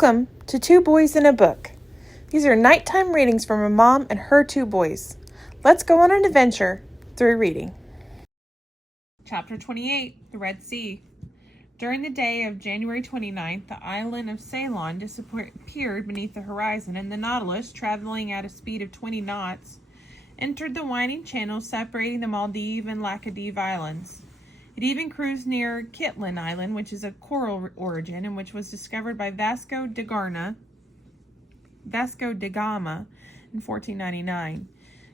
Welcome to Two Boys in a Book. These are nighttime readings from a mom and her two boys. Let's go on an adventure through reading. Chapter 28, The Red Sea. During the day of January 29th, the island of Ceylon disappeared beneath the horizon, and the Nautilus, traveling at a speed of 20 knots, entered the winding channel separating the Maldive and Laccadive Islands. It even cruised near Kitlan Island, which is of coral origin and which was discovered by Vasco da Gama in 1499.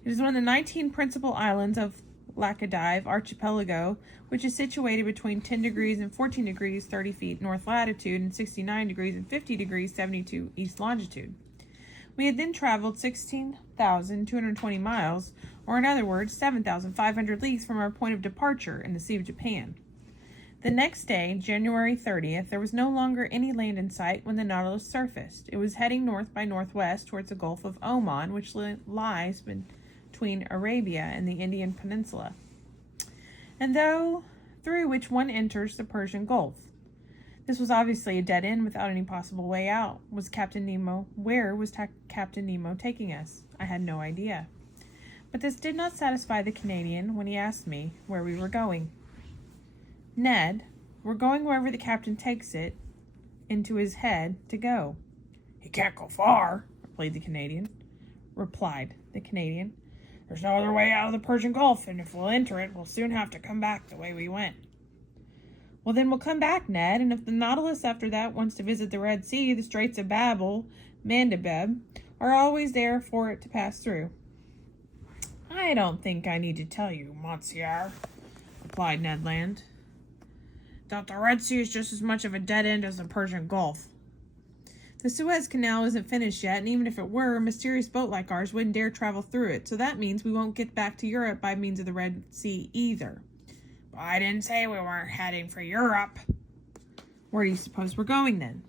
It is one of the 19 principal islands of Laccadive Archipelago, which is situated between 10 degrees and 14 degrees 30 feet north latitude and 69 degrees and 50 degrees 72 east longitude. We had then traveled 16,220 miles, or in other words, 7,500 leagues from our point of departure in the Sea of Japan. The next day, January 30th, there was no longer any land in sight when the Nautilus surfaced. It was heading north by northwest towards the Gulf of Oman, which lies between Arabia and the Indian Peninsula, and through which one enters the Persian Gulf. This was obviously a dead end without any possible way out. Where was Captain Nemo taking us? I had no idea. But this did not satisfy the Canadian when he asked me where we were going. Ned, we're going wherever the captain takes it into his head to go. He can't go far, replied the Canadian. There's no other way out of the Persian Gulf, and if we'll enter it, we'll soon have to come back the way we went. Well, then we'll come back, Ned, and if the Nautilus after that wants to visit the Red Sea, the Straits of Mandebeb are always there for it to pass through. I don't think I need to tell you, Monsieur, replied Ned Land, that the Red Sea is just as much of a dead end as the Persian Gulf. The Suez Canal isn't finished yet, and even if it were, a mysterious boat like ours wouldn't dare travel through it, so that means we won't get back to Europe by means of the Red Sea either. But I didn't say we weren't heading for Europe. Where do you suppose we're going, then?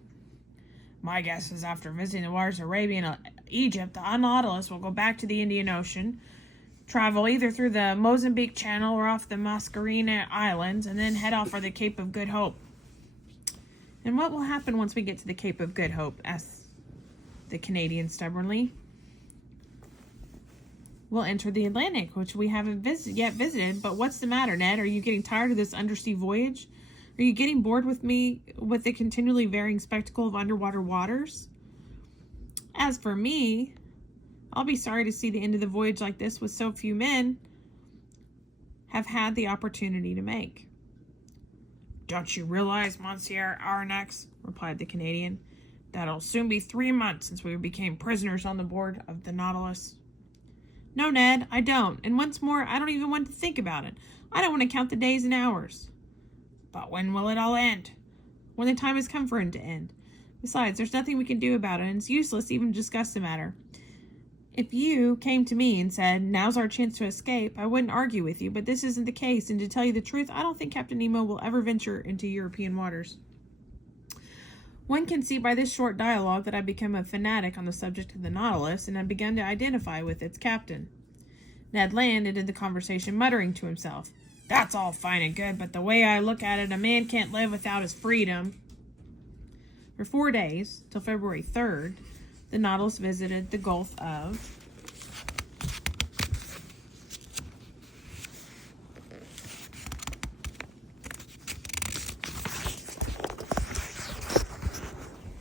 My guess is after visiting the waters of Arabia and Egypt, the Nautilus will go back to the Indian Ocean, travel either through the Mozambique Channel or off the Mascarene Islands, and then head off for the Cape of Good Hope. And what will happen once we get to the Cape of Good Hope? Asked the Canadian stubbornly. We'll enter the Atlantic, which we haven't yet visited, but what's the matter, Ned? Are you getting tired of this undersea voyage? Are you getting bored with me with the continually varying spectacle of underwater waters? As for me, I'll be sorry to see the end of the voyage like this with so few men have had the opportunity to make. Don't you realize, Monsieur Arnex, replied the Canadian, that it'll soon be 3 months since we became prisoners on the board of the Nautilus? No, Ned, I don't. And once more, I don't even want to think about it. I don't want to count the days and hours. But when will it all end? When the time has come for it to end. Besides, there's nothing we can do about it, and it's useless to even discuss the matter. If you came to me and said, now's our chance to escape, I wouldn't argue with you, but this isn't the case, and to tell you the truth, I don't think Captain Nemo will ever venture into European waters. One can see by this short dialogue that I've become a fanatic on the subject of the Nautilus, and I've begun to identify with its captain. Ned Land ended the conversation muttering to himself, That's all fine and good, but the way I look at it, a man can't live without his freedom. For 4 days, till February 3rd, the Nautilus visited the Gulf of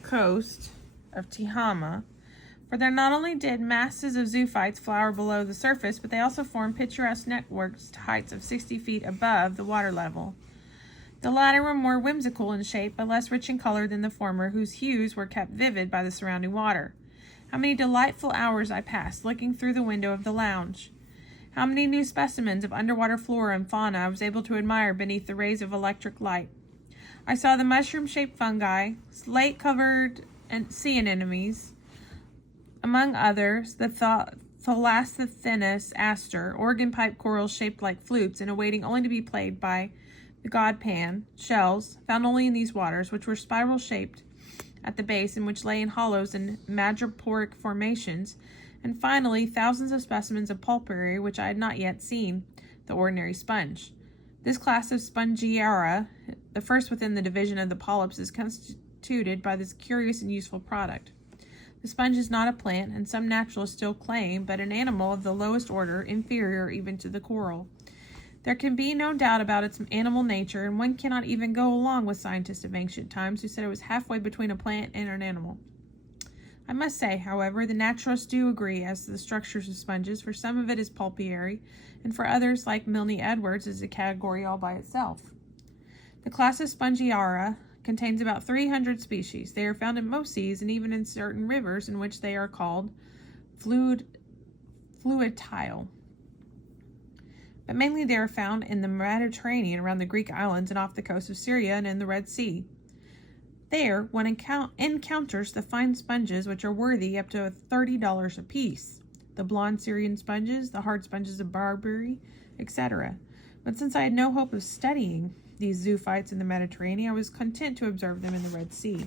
coast of Tehama, for there not only did masses of zoophytes flower below the surface, but they also formed picturesque networks to heights of 60 feet above the water level. The latter were more whimsical in shape, but less rich in color than the former, whose hues were kept vivid by the surrounding water. How many delightful hours I passed looking through the window of the lounge. How many new specimens of underwater flora and fauna I was able to admire beneath the rays of electric light. I saw the mushroom-shaped fungi, slate-covered sea anemones, among others, the Thalassothinus aster, organ-pipe corals shaped like flutes and awaiting only to be played by the godpan, shells, found only in these waters, which were spiral-shaped at the base and which lay in hollows and madreporic formations, and finally thousands of specimens of pulpary which I had not yet seen, the ordinary sponge. This class of Spongiaria, the first within the division of the polyps, is constituted by this curious and useful product. The sponge is not a plant, and some naturalists still claim, but an animal of the lowest order, inferior even to the coral. There can be no doubt about its animal nature, and one cannot even go along with scientists of ancient times who said it was halfway between a plant and an animal. I must say, however, the naturalists do agree as to the structures of sponges, for some of it is pulpyary, and for others, like Milne Edwards, is a category all by itself. The class of Spongiaria contains about 300 species. They are found in most seas and even in certain rivers in which they are called fluidile. But mainly they are found in the Mediterranean, around the Greek islands, and off the coast of Syria and in the Red Sea. There, one encounters the fine sponges, which are worthy up to $30 apiece, the blonde Syrian sponges, the hard sponges of Barbary, etc. But since I had no hope of studying these zoophytes in the Mediterranean, I was content to observe them in the Red Sea.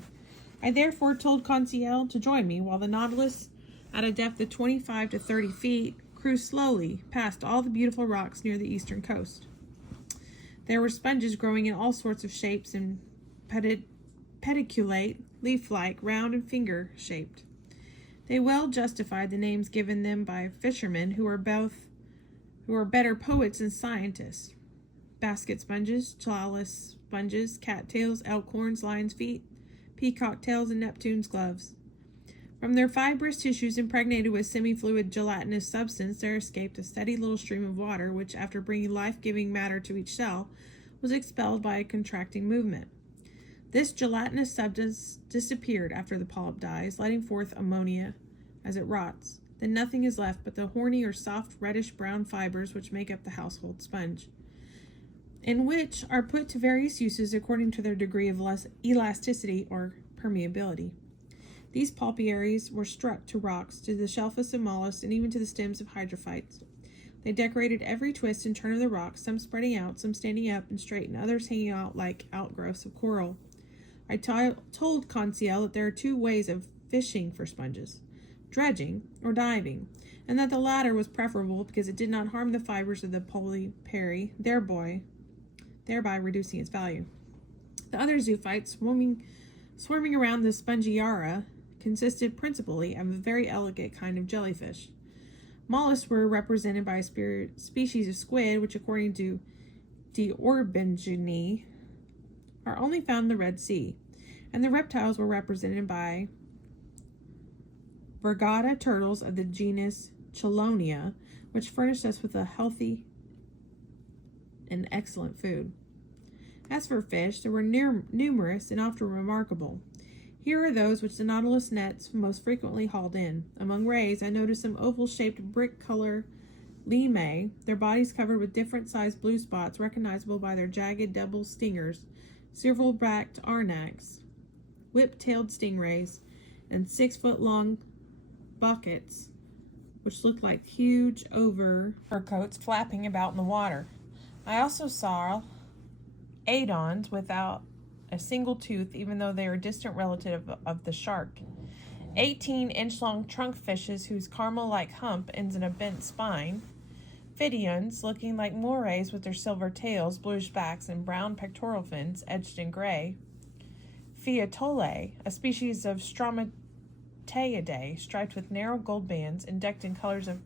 I therefore told Conseil to join me, while the Nautilus, at a depth of 25 to 30 feet, cruised slowly past all the beautiful rocks near the eastern coast. There were sponges growing in all sorts of shapes and pediculate, leaf-like, round and finger-shaped. They well justified the names given them by fishermen who are better poets than scientists: basket sponges, chalice sponges, cattails, elk horns, lion's feet, peacock tails, and Neptune's gloves. From their fibrous tissues impregnated with semi-fluid gelatinous substance, there escaped a steady little stream of water, which, after bringing life-giving matter to each cell, was expelled by a contracting movement. This gelatinous substance disappeared after the polyp dies, letting forth ammonia as it rots. Then nothing is left but the horny or soft reddish-brown fibers which make up the household sponge, and which are put to various uses according to their degree of elasticity or permeability. These pulpyaries were struck to rocks, to the shellfish and mollusks, and even to the stems of hydrophytes. They decorated every twist and turn of the rocks, some spreading out, some standing up and straight, and others hanging out like outgrowths of coral. I told Conseil that there are two ways of fishing for sponges: dredging or diving, and that the latter was preferable because it did not harm the fibers of the polypary, thereby reducing its value. The other zoophytes swarming around the Spongiaria consisted principally of a very elegant kind of jellyfish. Mollusks were represented by a species of squid, which, according to D'Orbigny, are only found in the Red Sea, and the reptiles were represented by Vergata turtles of the genus Chelonia, which furnished us with a healthy and excellent food. As for fish, there were numerous and often remarkable. Here are those which the Nautilus nets most frequently hauled in. Among rays, I noticed some oval-shaped brick-color lemay, their bodies covered with different-sized blue spots recognizable by their jagged double stingers, silver-backed arnax, whip-tailed stingrays, and 6-foot-long buckets, which looked like huge overcoats flapping about in the water. I also saw adons without a single tooth, even though they are a distant relative of the shark. 18-inch-long trunk fishes whose caramel-like hump ends in a bent spine. Phidions, looking like morays with their silver tails, bluish backs, and brown pectoral fins edged in gray. Phaetolae, a species of Stromateidae, striped with narrow gold bands and decked in colors of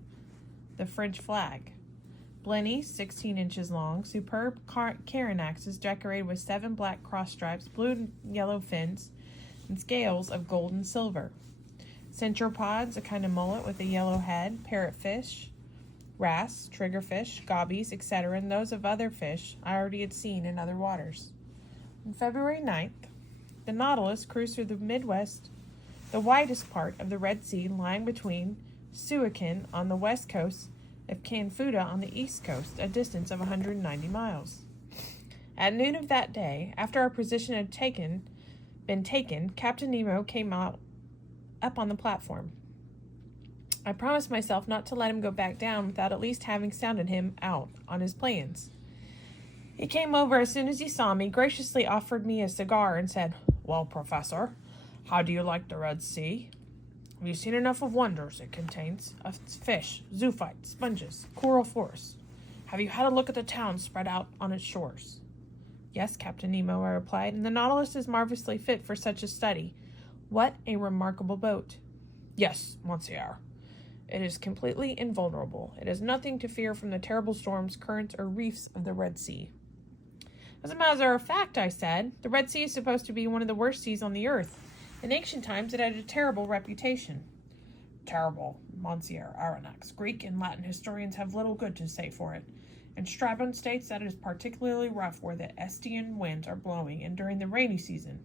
the French flag. Blennies, 16 inches long, superb carinaxes decorated with 7 black cross stripes, blue and yellow fins, and scales of gold and silver. Centropods, a kind of mullet with a yellow head, parrotfish, wrasse, triggerfish, gobbies, etc., and those of other fish I already had seen in other waters. On February 9th, the Nautilus cruised through the widest part of the Red Sea, lying between Suakin on the west coast of Canfuta on the east coast, a distance of 190 miles. At noon of that day, after our position had been taken, Captain Nemo came up on the platform. I promised myself not to let him go back down without at least having sounded him out on his plans. He came over as soon as he saw me, graciously offered me a cigar, and said, "Well, Professor, how do you like the Red Sea? Have you seen enough of wonders it contains? Of fish, zoophytes, sponges, coral forests. Have you had a look at the towns spread out on its shores?" Yes, Captain Nemo, I replied, and the Nautilus is marvelously fit for such a study. What a remarkable boat. Yes, Monsieur. It is completely invulnerable. It has nothing to fear from the terrible storms, currents, or reefs of the Red Sea. As a matter of fact, I said, the Red Sea is supposed to be one of the worst seas on the earth. In ancient times, it had a terrible reputation. Terrible, Monsieur Aronnax. Greek and Latin historians have little good to say for it, and Strabon states that it is particularly rough where the Estian winds are blowing and during the rainy season.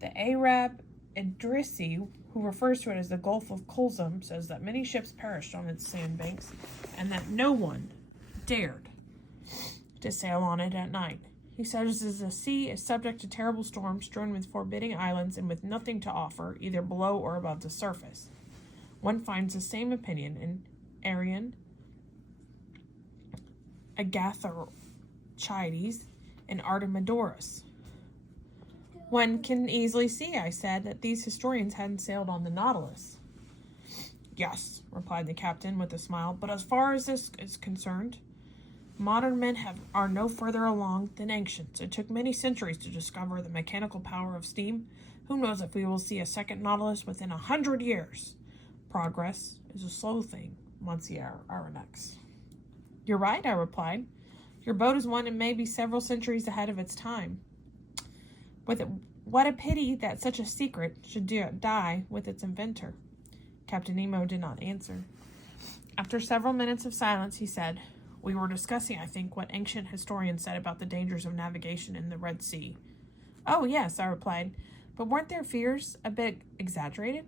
The Arab Idrisi, who refers to it as the Gulf of Kulzum, says that many ships perished on its sandbanks and that no one dared to sail on it at night. He says the sea is subject to terrible storms strewn with forbidding islands and with nothing to offer, either below or above the surface. One finds the same opinion in Arian, Agatharchides, and Artemidorus. One can easily see, I said, that these historians hadn't sailed on the Nautilus. Yes, replied the captain with a smile, but as far as this is concerned, modern men are no further along than ancients. It took many centuries to discover the mechanical power of steam. Who knows if we will see a second Nautilus within 100 years? Progress is a slow thing, Monsieur Aronnax. You're right, I replied. Your boat is one and may be several centuries ahead of its time. What a pity that such a secret should die with its inventor. Captain Nemo did not answer. After several minutes of silence, he said, We were discussing, I think, what ancient historians said about the dangers of navigation in the Red Sea. Oh, yes, I replied. But weren't their fears a bit exaggerated?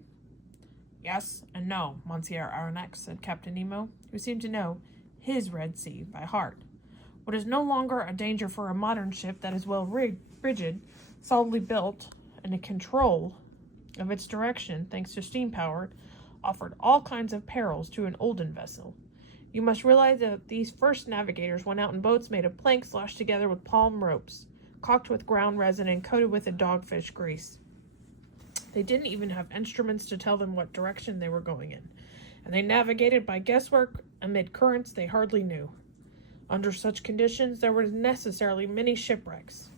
Yes and no, Monsieur Aronnax, said Captain Nemo, who seemed to know his Red Sea by heart. What is no longer a danger for a modern ship that is well rigid, solidly built, and a control of its direction, thanks to steam power, offered all kinds of perils to an olden vessel. You must realize that these first navigators went out in boats made of planks lashed together with palm ropes, caulked with ground resin, and coated with a dogfish grease. They didn't even have instruments to tell them what direction they were going in, and they navigated by guesswork amid currents they hardly knew. Under such conditions, there were necessarily many shipwrecks.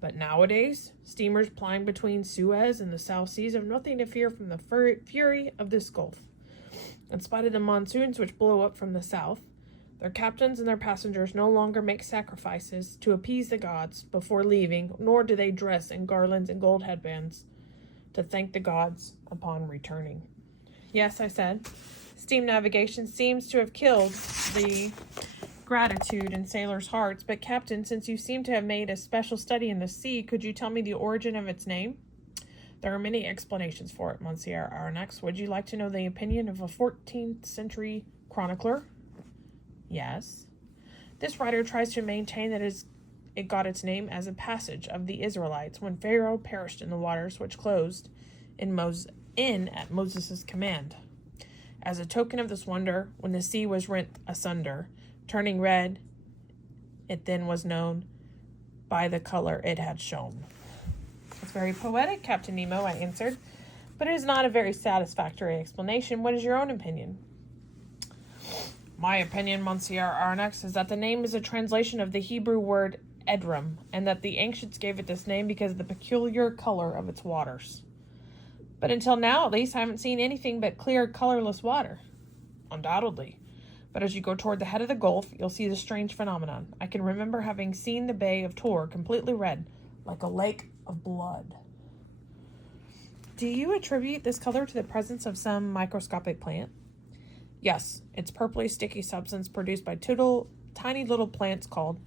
But nowadays, steamers plying between Suez and the South Seas have nothing to fear from the fury of this Gulf. In spite of the monsoons which blow up from the south, their captains and their passengers no longer make sacrifices to appease the gods before leaving, nor do they dress in garlands and gold headbands to thank the gods upon returning. Yes, I said. Steam navigation seems to have killed the gratitude in sailors' hearts, but Captain, since you seem to have made a special study in the sea, could you tell me the origin of its name? There are many explanations for it, Monsieur Aronnax. Would you like to know the opinion of a 14th century chronicler? Yes. This writer tries to maintain that it got its name as a passage of the Israelites when Pharaoh perished in the waters which closed in at Moses' command. As a token of this wonder, when the sea was rent asunder, turning red, it then was known by the color it had shown. It's very poetic, Captain Nemo, I answered, but it is not a very satisfactory explanation. What is your own opinion? My opinion, Monsieur Aronnax, is that the name is a translation of the Hebrew word Edrom, and that the ancients gave it this name because of the peculiar color of its waters. But until now, at least, I haven't seen anything but clear, colorless water. Undoubtedly. But as you go toward the head of the Gulf, you'll see this strange phenomenon. I can remember having seen the Bay of Tor completely red, like a lake of blood. Do you attribute this color to the presence of some microscopic plant? Yes, it's purpley sticky substance produced by tiny little plants called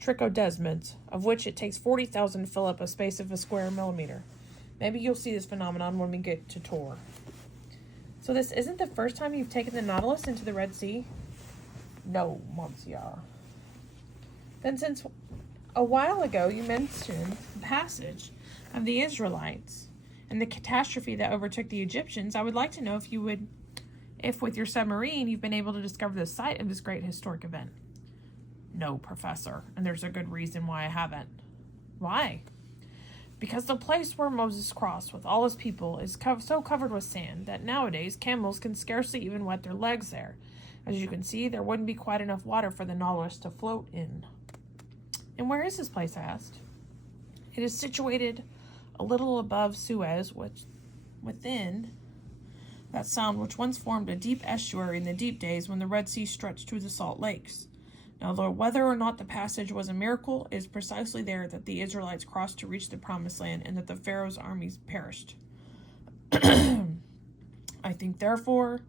trichodesmids, of which it takes 40,000 to fill up a space of a square millimeter. Maybe you'll see this phenomenon when we get to Tor. So this isn't the first time you've taken the Nautilus into the Red Sea? No, Monsieur. Then since a while ago you mentioned the passage of the Israelites and the catastrophe that overtook the Egyptians, I would like to know if with your submarine you've been able to discover the site of this great historic event. No, Professor, and there's a good reason why I haven't. Why? Because the place where Moses crossed with all his people is so covered with sand that nowadays camels can scarcely even wet their legs there. As you can see, there wouldn't be quite enough water for the Nautilus to float in. And where is this place? I asked. It is situated a little above Suez, which within that sound which once formed a deep estuary in the deep days when the Red Sea stretched to the Salt Lakes. Now, though whether or not the passage was a miracle, it is precisely there that the Israelites crossed to reach the Promised Land and that the Pharaoh's armies perished. I therefore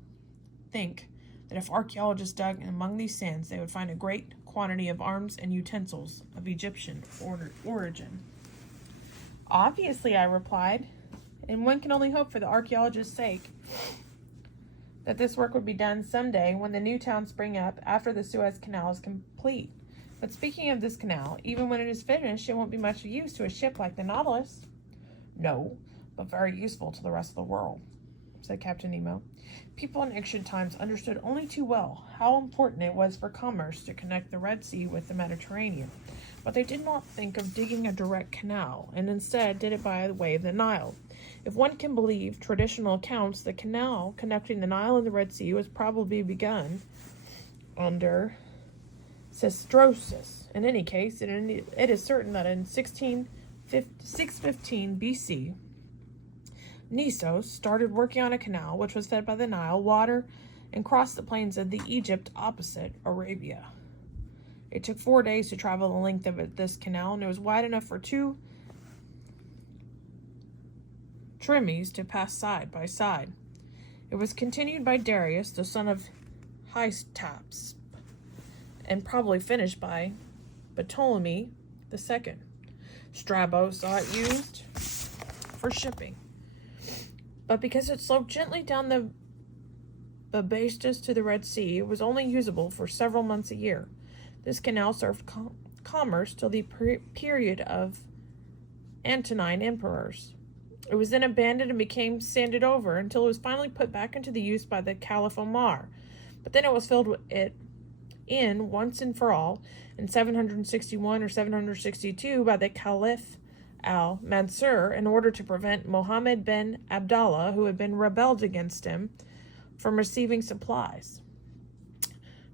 think that if archaeologists dug among these sands, they would find a great quantity of arms and utensils of Egyptian origin. Obviously, I replied, and one can only hope for the archaeologists' sake that this work would be done someday when the new towns spring up after the Suez Canal is complete. But speaking of this canal, even when it is finished, it won't be much use to a ship like the Nautilus. No, but very useful to the rest of the world, said Captain Nemo. People in ancient times understood only too well how important it was for commerce to connect the Red Sea with the Mediterranean, but they did not think of digging a direct canal, and instead did it by way of the Nile. If one can believe traditional accounts, the canal connecting the Nile and the Red Sea was probably begun under Sesostris. In any case, it is certain that in 615 BC, Nissos started working on a canal which was fed by the Nile water and crossed the plains of the Egypt opposite Arabia. It took 4 days to travel the length of this canal, and it was wide enough for 2 triremes to pass side by side. It was continued by Darius, the son of Hystaspes, and probably finished by Ptolemy II. Strabo saw it used for shipping. But because it sloped gently down the Bebastus to the Red Sea, it was only usable for several months a year. This canal served commerce till the period of Antonine emperors. It was then abandoned and became sanded over until it was finally put back into the use by the Caliph Omar. But then it was filled in once and for all in 761 or 762 by the Caliph al-Mansur in order to prevent Mohammed bin Abdallah, who had been rebelled against him, from receiving supplies.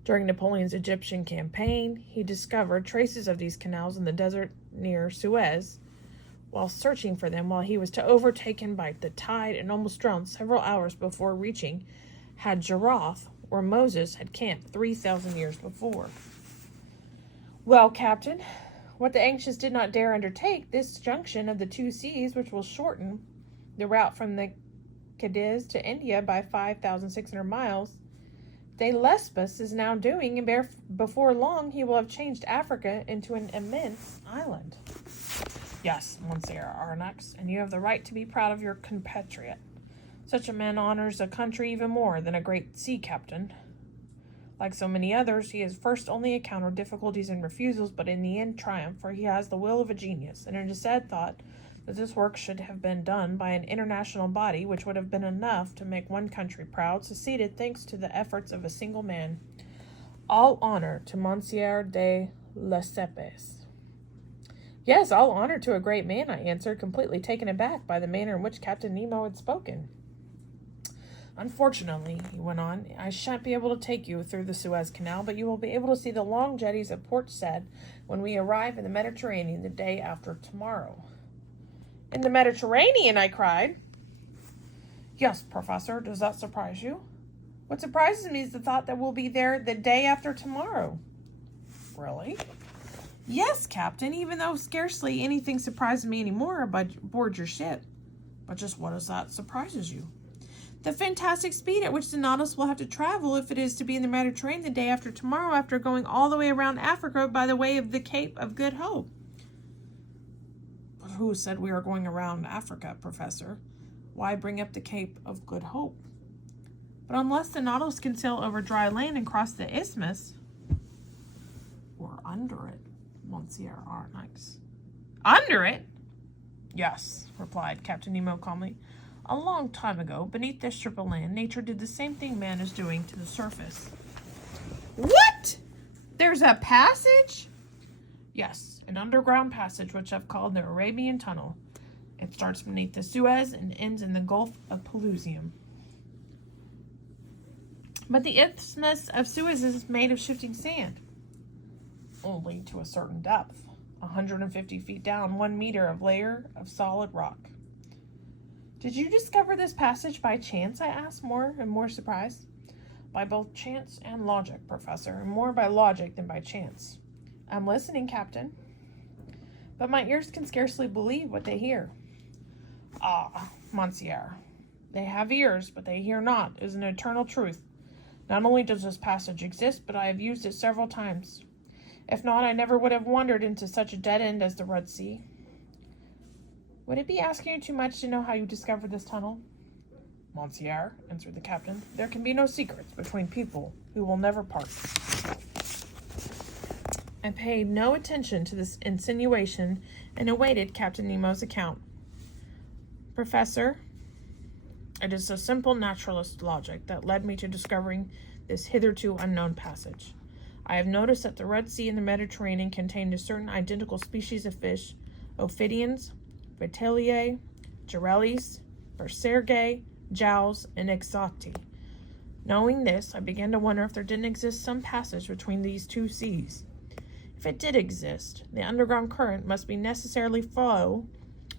During Napoleon's Egyptian campaign, he discovered traces of these canals in the desert near Suez. While searching for them, while he was overtaken by the tide and almost drowned several hours before reaching Hadjarath, where Moses had camped 3,000 years before. Well, Captain, what the anxious did not dare undertake, this junction of the 2 seas, which will shorten the route from the Cadiz to India by 5,600 miles, de Lesbos is now doing, and before long he will have changed Africa into an immense island. Yes, Monsieur Arnax, and you have the right to be proud of your compatriot. Such a man honors a country even more than a great sea captain. Like so many others, he has first only encountered difficulties and refusals, but in the end triumphed, for he has the will of a genius, and it is sad thought that this work should have been done by an international body, which would have been enough to make one country proud, succeeded thanks to the efforts of a single man. All honor to Monsieur de Lesseps. Yes, all honor to a great man, I answered, completely taken aback by the manner in which Captain Nemo had spoken. Unfortunately, he went on, I shan't be able to take you through the Suez Canal, but you will be able to see the long jetties of Port Said when we arrive in the Mediterranean the day after tomorrow. In the Mediterranean, I cried. Yes, Professor, does that surprise you? What surprises me is the thought that we'll be there the day after tomorrow. Really? Yes, Captain, even though scarcely anything surprises me anymore aboard your ship. But just what is that surprises you? The fantastic speed at which the Nautilus will have to travel if it is to be in the Mediterranean the day after tomorrow, after going all the way around Africa by the way of the Cape of Good Hope. But who said we are going around Africa, Professor? Why bring up the Cape of Good Hope? But unless the Nautilus can sail over dry land and cross the isthmus, or under it, Monsieur Arnax. Under it? Yes, replied Captain Nemo calmly. A long time ago, beneath this strip of land, nature did the same thing man is doing to the surface. What? There's a passage? Yes, an underground passage which I've called the Arabian Tunnel. It starts beneath the Suez and ends in the Gulf of Pelusium. But the isthmus of Suez is made of shifting sand. Only to a certain depth. 150 feet down, 1 meter of layer of solid rock. Did you discover this passage by chance? I asked, more and more surprised. By both chance and logic, Professor, and more by logic than by chance. I'm listening, Captain. But my ears can scarcely believe what they hear. Ah, Monsieur, they have ears, but they hear not, is an eternal truth. Not only does this passage exist, but I have used it several times. If not, I never would have wandered into such a dead end as the Red Sea. Would it be asking you too much to know how you discovered this tunnel? Monsieur, answered the captain, there can be no secrets between people who will never part. I paid no attention to this insinuation and awaited Captain Nemo's account. Professor, it is a simple naturalist logic that led me to discovering this hitherto unknown passage. I have noticed that the Red Sea and the Mediterranean contained a certain identical species of fish, ophidians, vitelliae, gerellis, bersergae, jowls, and exotti. Knowing this, I began to wonder if there didn't exist some passage between these two seas. If it did exist, the underground current must be necessarily flow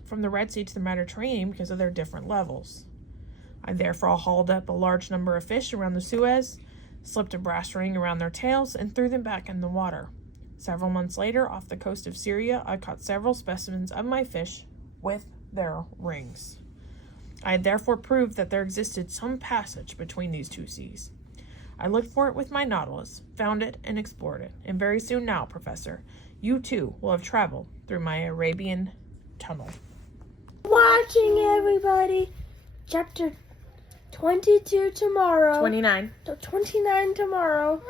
from the Red Sea to the Mediterranean because of their different levels. I therefore hauled up a large number of fish around the Suez, slipped a brass ring around their tails, and threw them back in the water. Several months later, off the coast of Syria, I caught several specimens of my fish with their rings. I had therefore proved that there existed some passage between these two seas. I looked for it with my Nautilus, found it, and explored it. And very soon now, Professor, you too will have traveled through my Arabian tunnel. Watching, everybody. Chapter 22 tomorrow. 29. 29 tomorrow.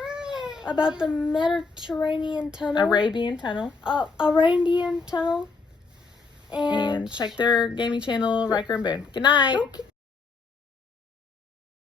About the Mediterranean tunnel. Arabian tunnel. Arabian tunnel. And check their gaming channel, Riker and Boone. Good night. Okay.